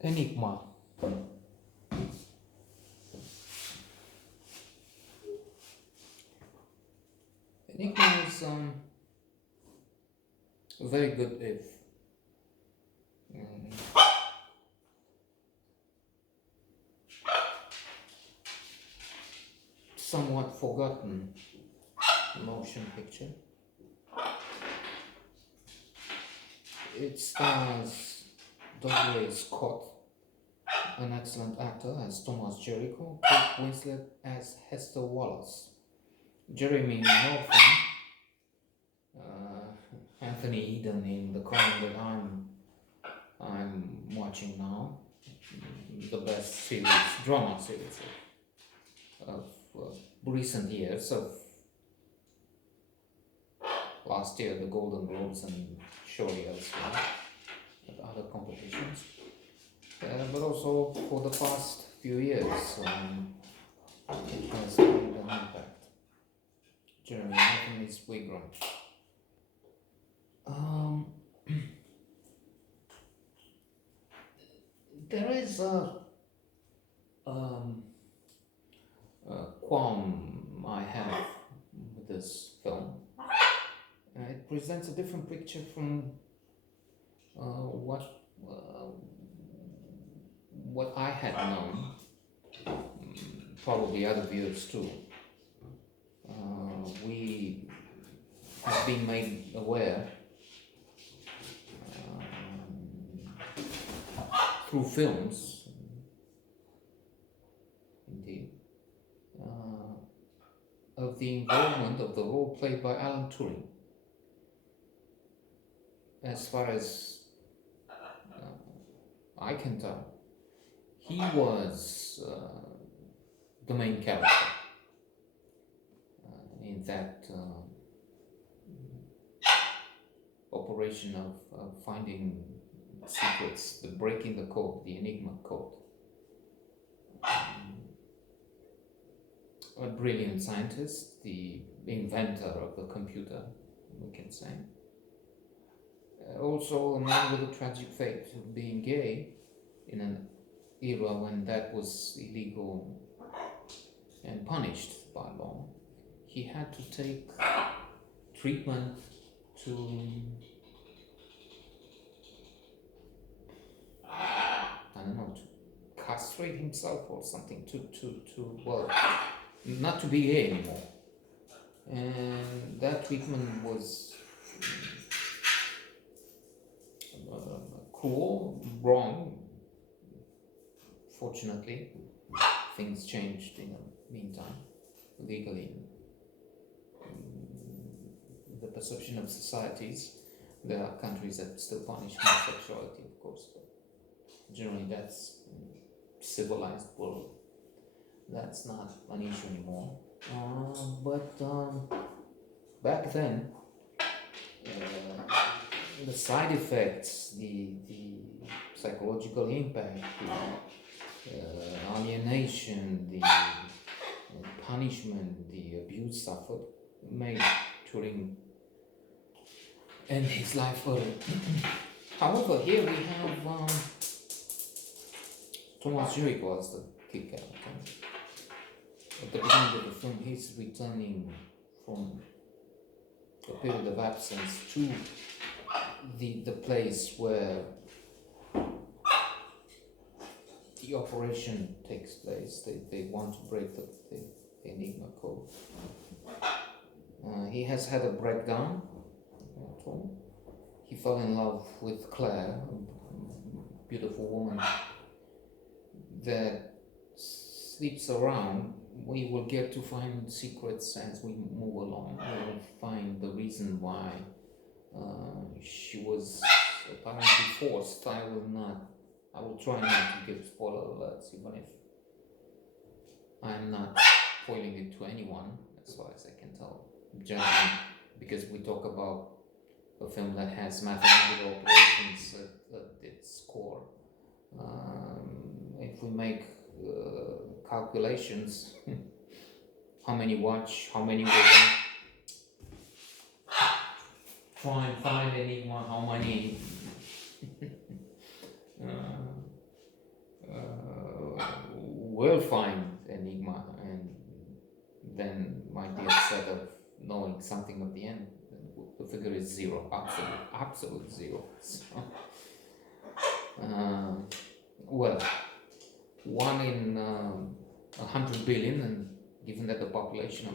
Enigma. Enigma is very good if mm, somewhat forgotten motion picture. It stars Douglas Scott, an excellent actor as Thomas Jericho, Kate Winslet as Hester Wallace, Jeremy Northam, Anthony Eden in the Crown that I'm watching now, the best drama series of recent years, of last year the Golden Globes and surely elsewhere at other competitions, but also for the past few years it has made an impact. Jeremy Northam is Wigram. Um, there is um, a qualm I have with this film. It presents a different picture from what I had known, probably other viewers too. We have been made aware through films, indeed, of the involvement of the role played by Alan Turing. As far as I can tell, he was the main character in that operation of finding secrets, the breaking the code, the Enigma code. A brilliant scientist, the inventor of the computer, we can say. Also a man with a tragic fate of being gay in an era when that was illegal and punished by law. He had to take treatment to, I don't know, to castrate himself or something, well, not to be gay anymore. And that treatment was cruel, wrong. Fortunately, things changed in the meantime, legally. The perception of societies, there are countries that still punish homosexuality, of course, but generally that's civilized world. That's not an issue anymore. But back then, the side effects, the psychological impact, the alienation, the punishment, the abuse suffered made Turing end his life early. However, here we have Thomas Jericho as the key character. At the beginning of the film, he's returning from a period of absence to the place where the operation takes place. They want to break the Enigma code. He has had a breakdown at all. He fell in love with Claire, a beautiful woman that sleeps around. We will get to find secrets as we move along. We will find the reason why she was apparently forced. I will try not to give spoiler alerts, even if I'm not spoiling it to anyone, as far as I can tell. Generally, because we talk about a film that has mathematical operations at its core. If we make calculations, how many watch, how many will try and find Enigma, how many will find Enigma and then might be upset of knowing something at the end. The figure is zero, absolute zero. So, well, one in 100 billion, and given that the population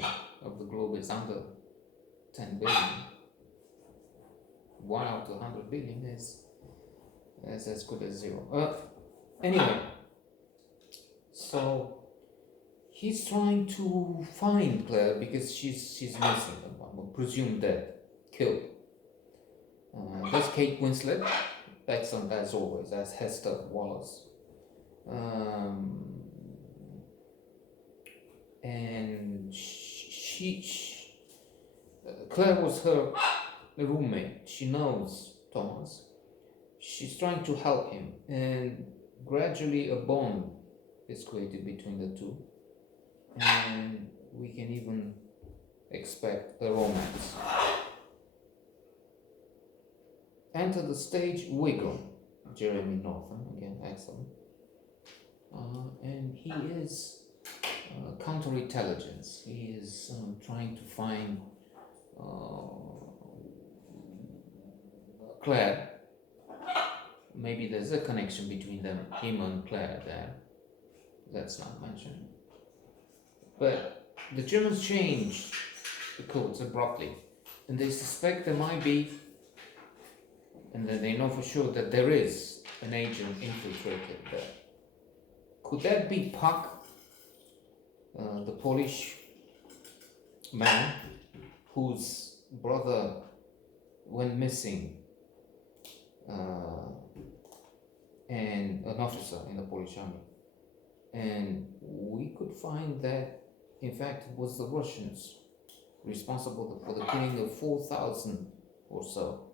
of the globe is under 10 billion, 1 out of 100 billion is as good as zero. Anyway, so he's trying to find Claire because she's missing, presumed dead, killed. That's Kate Winslet, excellent as always, as Hester Wallace. And Claire was her roommate. She knows Thomas. She's trying to help him, and gradually a bond is created between the two, and we can even expect a romance. Enter the stage Wiggum, Jeremy Northam, again excellent, and he is counterintelligence. He is trying to find Claire. Maybe there's a connection between them, him and Claire there. Let's not mention. But the Germans changed the codes abruptly, and they suspect there might be, and then they know for sure that there is an agent infiltrated there. Could that be Puck, the Polish man whose brother went missing, and an officer in the Polish army? And we could find that, in fact, it was the Russians responsible for the killing of 4,000 or so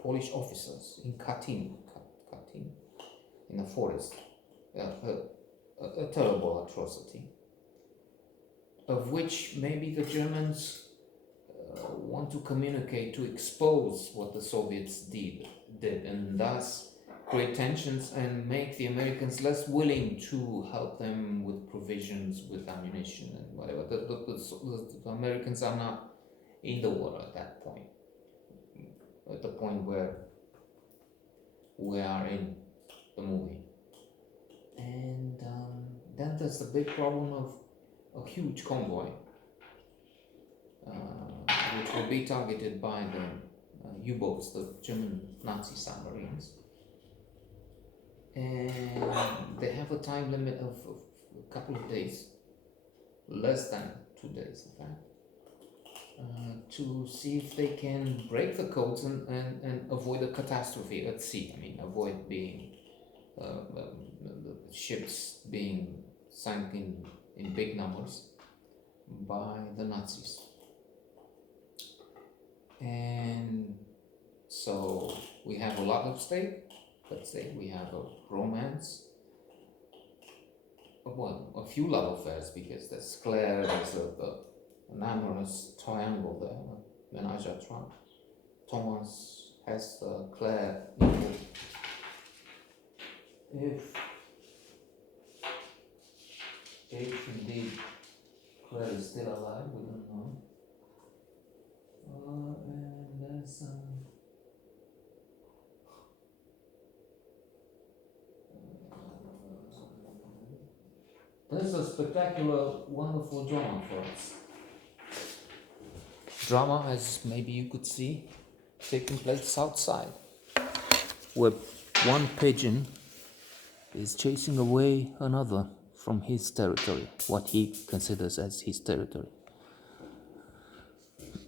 Polish officers in Katyn, in the forest. A terrible atrocity, of which maybe the Germans want to communicate to expose what the Soviets did, and thus create tensions and make the Americans less willing to help them with provisions, with ammunition and whatever. The Americans are not in the war at that point, at the point where we are in the movie. And then there's the big problem of a huge convoy, which will be targeted by the U-boats, the German Nazi submarines. And they have a time limit of a couple of days, less than 2 days in fact, to see if they can break the codes and avoid a catastrophe at sea. I mean, avoid being the ships being sunk in big numbers by the Nazis. And so we have a lot at stake. Let's say we have a romance, well, a few love affairs, because there's Claire, there's an amorous triangle there, menage a trois. Thomas has Claire. If indeed Claire is still alive, we don't know. And there's a spectacular, wonderful drama for us. Drama, as maybe you could see, taking place outside, where one pigeon is chasing away another from his territory, what he considers as his territory.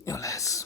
Alas.